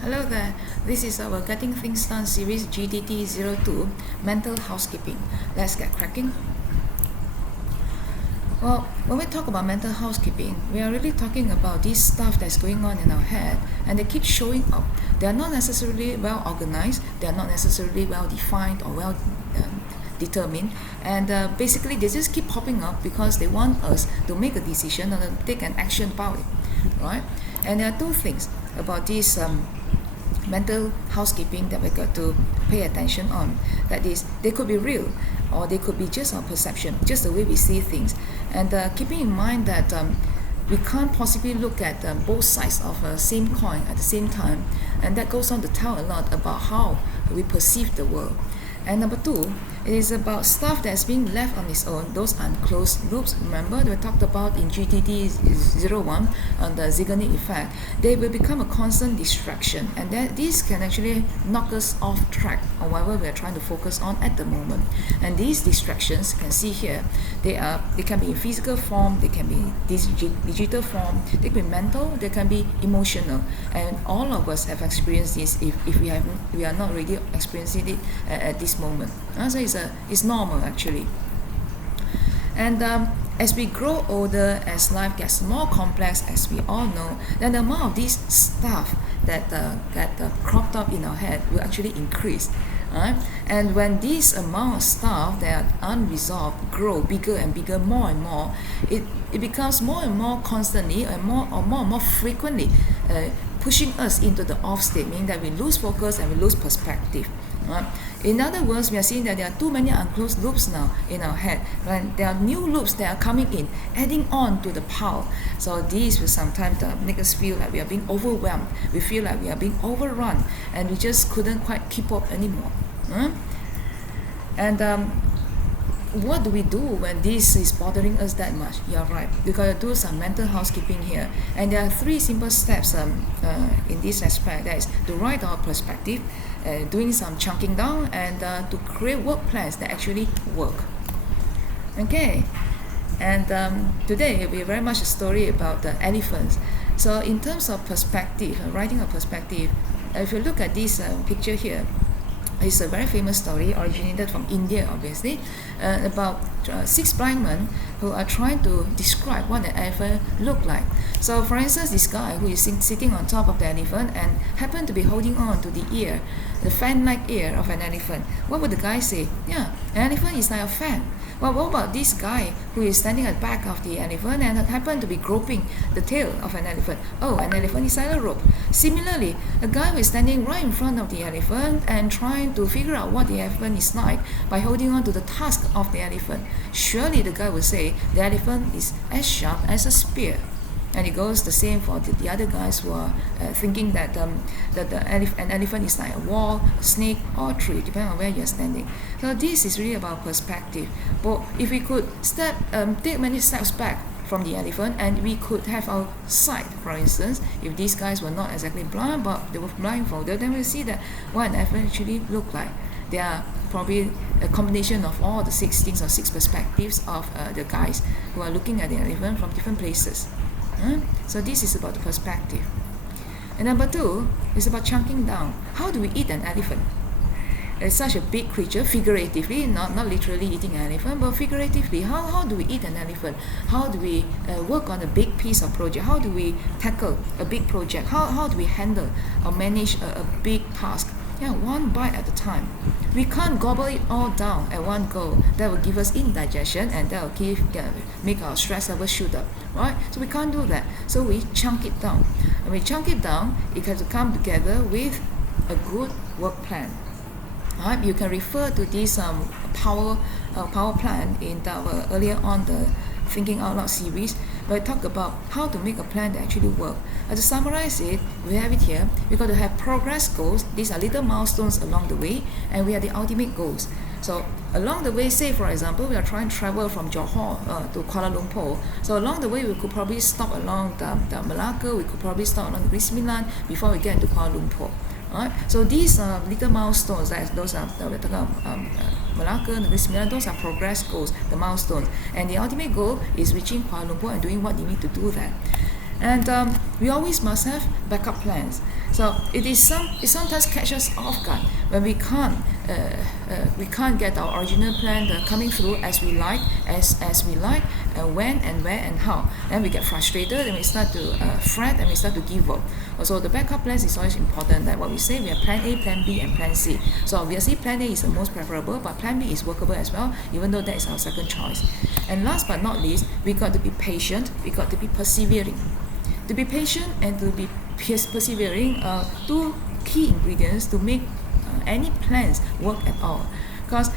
Hello there, this is our Getting Things Done series GTD 02, Mental Housekeeping. Let's get cracking. Well, when we talk about mental housekeeping, we are really talking about this stuff that's going on in our head and they keep showing up. They are not necessarily well organized, they are not necessarily well defined or well determined, and basically they just keep popping up because they want us to make a decision or to take an action about it, right? And there are two things about this mental housekeeping that we got to pay attention on. That is, they could be real or they could be just our perception, just the way we see things. And keeping in mind that we can't possibly look at both sides of the same coin at the same time, and that goes on to tell a lot about how we perceive the world. And number two, it is about stuff that's being left on its own, those unclosed loops. Remember, we talked about in GTD 01 on the Zeigarnik effect. They will become a constant distraction, and that this can actually knock us off track on whatever we are trying to focus on at the moment. And these distractions, you can see here, they can be in physical form, they can be in digital form, they can be mental, they can be emotional. And all of us have experienced this if we are not really experiencing it at this moment. So it's normal actually. And as we grow older, as life gets more complex, as we all know, then the amount of this stuff that get cropped up in our head will actually increase. And when this amount of stuff that are unresolved grow bigger and bigger, more and more, it becomes more and more constantly and more frequently pushing us into the off state, meaning that we lose focus and we lose perspective. In other words, we are seeing that there are too many unclosed loops now in our head. Right? There are new loops that are coming in, adding on to the pile. So these will sometimes make us feel like we are being overwhelmed. We feel like we are being overrun, and we just couldn't quite keep up anymore. And what do we do when this is bothering us that much? You're right. We got to do some mental housekeeping here. And there are three simple steps in this aspect. That is to write our perspective, doing some chunking down, and to create work plans that actually work. Okay. And today will be very much a story about the elephants. So in terms of perspective, writing a perspective, if you look at this picture here, it's a very famous story, originated from India, obviously, about 6 blind men who are trying to describe what an elephant looked like. So, for instance, this guy who is sitting on top of the elephant and happened to be holding on to the ear, the fan-like ear of an elephant. What would the guy say? Yeah, an elephant is like a fan. Well, what about this guy who is standing at the back of the elephant and happened to be groping the tail of an elephant? Oh, an elephant is like a rope. Similarly, a guy who is standing right in front of the elephant and trying to figure out what the elephant is like by holding on to the tusk of the elephant. Surely the guy will say the elephant is as sharp as a spear. And it goes the same for the other guys who are thinking that an elephant is like a wall, a snake, or a tree, depending on where you're standing. So this is really about perspective. But if we could take many steps back from the elephant, and we could have our sight, for instance, if these guys were not exactly blind, but they were blindfolded, then we'll see that what an elephant actually looked like. They are probably a combination of all the 6 things or 6 perspectives of the guys who are looking at the elephant from different places. So this is about the perspective. And number 2 is about chunking down. How do we eat an elephant? It's such a big creature, figuratively, not literally eating an elephant, but figuratively. How do we eat an elephant? How do we work on a big piece of project? How do we tackle a big project? How do we handle or manage a big task? Yeah, one bite at a time. We can't gobble it all down at one go. That will give us indigestion, and that will make our stress level shoot up, right? So we can't do that. So we chunk it down. And we chunk it down, it has to come together with a good work plan. Right? You can refer to this power plan in our earlier on the Thinking Out Loud series, where I talk about how to make a plan that actually work. To summarize it, we have it here. We've got to have progress goals. These are little milestones along the way, and we have the ultimate goals. So along the way, say for example, we are trying to travel from Johor to Kuala Lumpur. So along the way, we could probably stop along the Malacca. We could probably stop along the Greece Milan before we get into Kuala Lumpur. Right? So these little milestones, those are we're talking about Malacca, the Greece Milan, those are progress goals, the milestones. And the ultimate goal is reaching Kuala Lumpur and doing what you need to do there. And we always must have backup plans. So it sometimes catches us off guard when we can't get our original plan coming through as we like, when and where and how. Then we get frustrated and we start to fret and we start to give up. So the backup plans is always important. Like what we say, we have plan A, plan B, and plan C. So obviously plan A is the most preferable, but plan B is workable as well, even though that is our second choice. And last but not least, we got to be patient, we got to be persevering. To be patient and to be persevering are two key ingredients to make any plans work at all. Because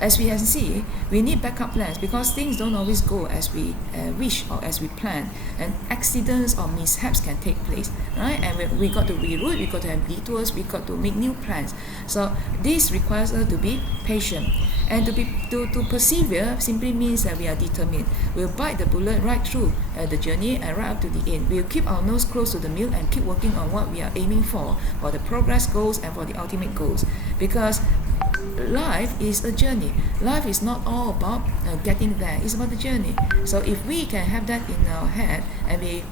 as we can see, we need backup plans because things don't always go as we wish or as we plan, and accidents or mishaps can take place, right? And we got to reroute, we got to have detours, we got to make new plans. So this requires us to be patient, and to persevere simply means that we are determined. We'll bite the bullet right through the journey and right up to the end. We'll keep our nose close to the mill and keep working on what we are aiming for the progress goals and for the ultimate goals, because life is a journey. Life is not all about getting there. It's about the journey. So if we can have that in our head and we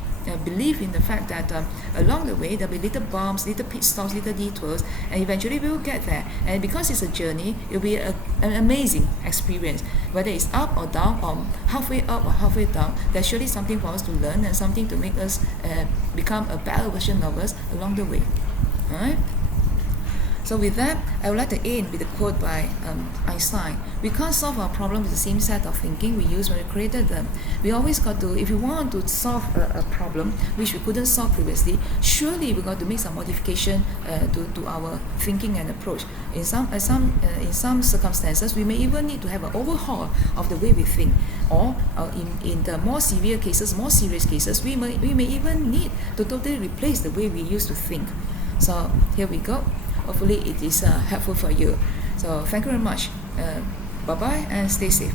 believe in the fact that along the way there'll be little bumps, little pit stops, little detours, and eventually we'll get there. And because it's a journey, it'll be an amazing experience. Whether it's up or down or halfway up or halfway down, there's surely something for us to learn and something to make us become a better version of us along the way. Alright? So with that, I would like to end with a quote by Einstein. We can't solve our problems with the same set of thinking we used when we created them. We always got to, if we want to solve a problem which we couldn't solve previously, surely we got to make some modification to our thinking and approach. In some circumstances, we may even need to have an overhaul of the way we think. Or in the more severe cases, more serious cases, we may even need to totally replace the way we used to think. So here we go. Hopefully it is helpful for you. So thank you very much. Bye-bye and stay safe.